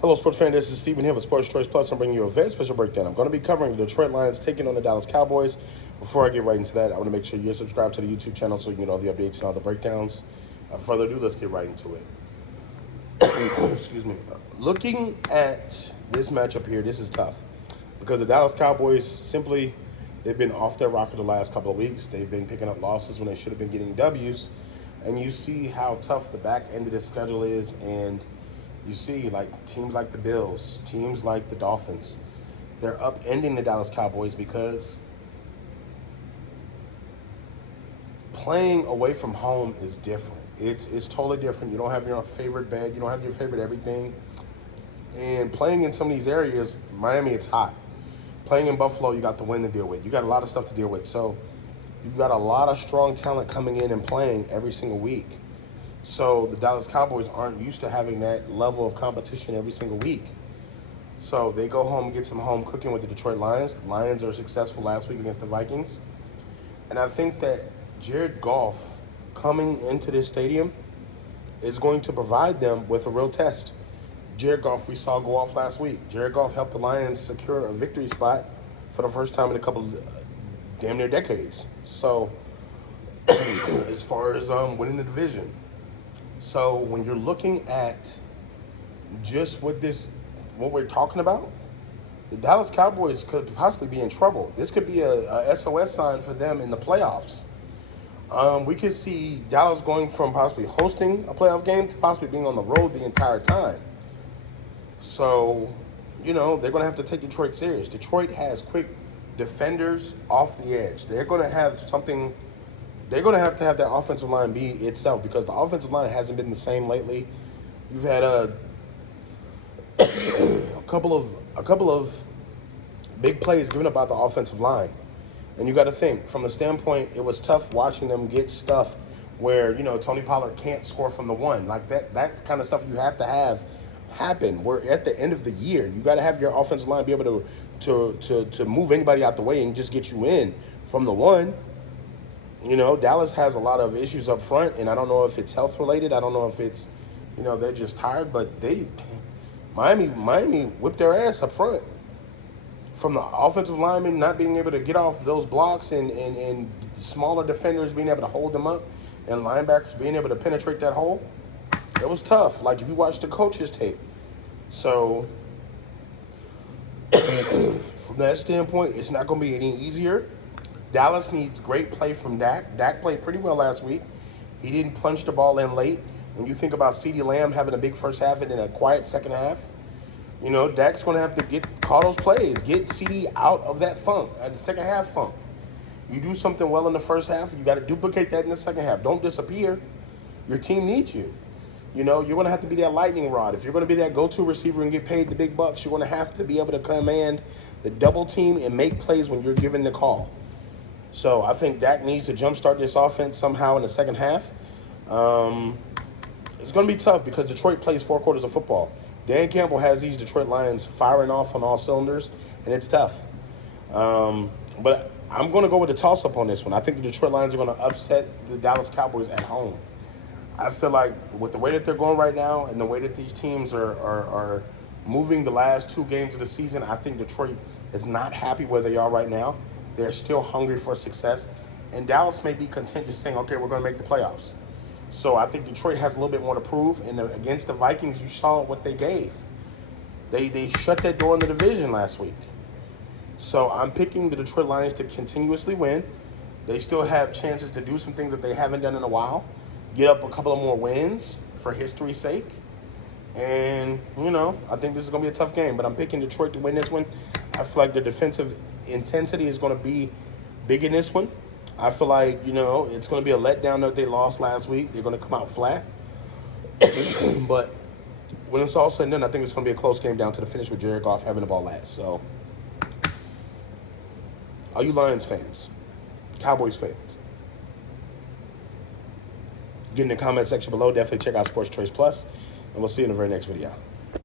Hello, sports fan. This is Steven here with Sports Choice Plus. I'm bringing you a very special breakdown. I'm going to be covering the Detroit Lions taking on the Dallas Cowboys. Before I get right into that, I want to make sure you're subscribed to the YouTube channel so you can get all the updates and all the breakdowns. Without further ado, let's get right into it. Excuse me. Looking at this matchup here, this is tough because the Dallas Cowboys simply, they've been off their rocker the last couple of weeks. They've been picking up losses when they should have been getting W's. And you see how tough the back end of the schedule is, and you see, like, teams like the Bills, teams like the Dolphins, they're upending the Dallas Cowboys because playing away from home is different. It's totally different. You don't have your favorite bed. You don't have your favorite everything. And playing in some of these areas, Miami, it's hot. Playing in Buffalo, you got the wind to deal with. You got a lot of stuff to deal with. So you got a lot of strong talent coming in and playing every single week. So the Dallas Cowboys aren't used to having that level of competition every single week. So they go home and get some home cooking with the Detroit Lions. The Lions are successful last week against the Vikings. And I think that Jared Goff coming into this stadium is going to provide them with a real test. Jared Goff, we saw go off last week. Jared Goff helped the Lions secure a victory spot for the first time in a couple of damn near decades. So as far as winning the division. So when you're looking at just what we're talking about, the Dallas Cowboys could possibly be in trouble. This could be a SOS sign for them in the playoffs. We could see Dallas going from possibly hosting a playoff game to possibly being on the road the entire time. So, they're going to have to take Detroit serious. Detroit has quick defenders off the edge. They're going to have something. They're going to have that offensive line be itself because the offensive line hasn't been the same lately. You've had a couple of big plays given up by the offensive line. And you got to think, from the standpoint, it was tough watching them get stuff where, Tony Pollard can't score from the one. Like that kind of stuff you have to have happen. We're at the end of the year. You got to have your offensive line be able to move anybody out the way and just get you in from the one. Dallas has a lot of issues up front, and I don't know if it's health related. I don't know if it's, they're just tired, but Miami whipped their ass up front. From the offensive linemen not being able to get off those blocks and smaller defenders being able to hold them up and linebackers being able to penetrate that hole, it was tough. Like if you watch the coach's tape. So from that standpoint, it's not going to be any easier. Dallas needs great play from Dak. Dak played pretty well last week. He didn't punch the ball in late. When you think about CeeDee Lamb having a big first half and then a quiet second half, Dak's going to have to call those plays, get CeeDee out of that funk, the second half funk. You do something well in the first half, you got to duplicate that in the second half. Don't disappear. Your team needs you. You're going to have to be that lightning rod. If you're going to be that go-to receiver and get paid the big bucks, you're going to have to be able to command the double team and make plays when you're given the call. So I think Dak needs to jumpstart this offense somehow in the second half. It's going to be tough because Detroit plays 4 quarters of football. Dan Campbell has these Detroit Lions firing off on all cylinders, and it's tough. But I'm going to go with a toss-up on this one. I think the Detroit Lions are going to upset the Dallas Cowboys at home. I feel like with the way that they're going right now and the way that these teams are moving the last 2 games of the season, I think Detroit is not happy where they are right now. They're still hungry for success. And Dallas may be content just saying, okay, we're going to make the playoffs. So I think Detroit has a little bit more to prove. And against the Vikings, you saw what they gave. They shut that door in the division last week. So I'm picking the Detroit Lions to continuously win. They still have chances to do some things that they haven't done in a while. Get up a couple of more wins for history's sake. And, I think this is going to be a tough game. But I'm picking Detroit to win this one. I feel like the defensive intensity is going to be big in this one. I feel like, it's going to be a letdown that they lost last week. They're going to come out flat. But when it's all said and done, I think it's going to be a close game down to the finish with Jared Goff having the ball last. So, are you Lions fans? Cowboys fans? Get in the comment section below. Definitely check out Sports Choice Plus. And we'll see you in the very next video.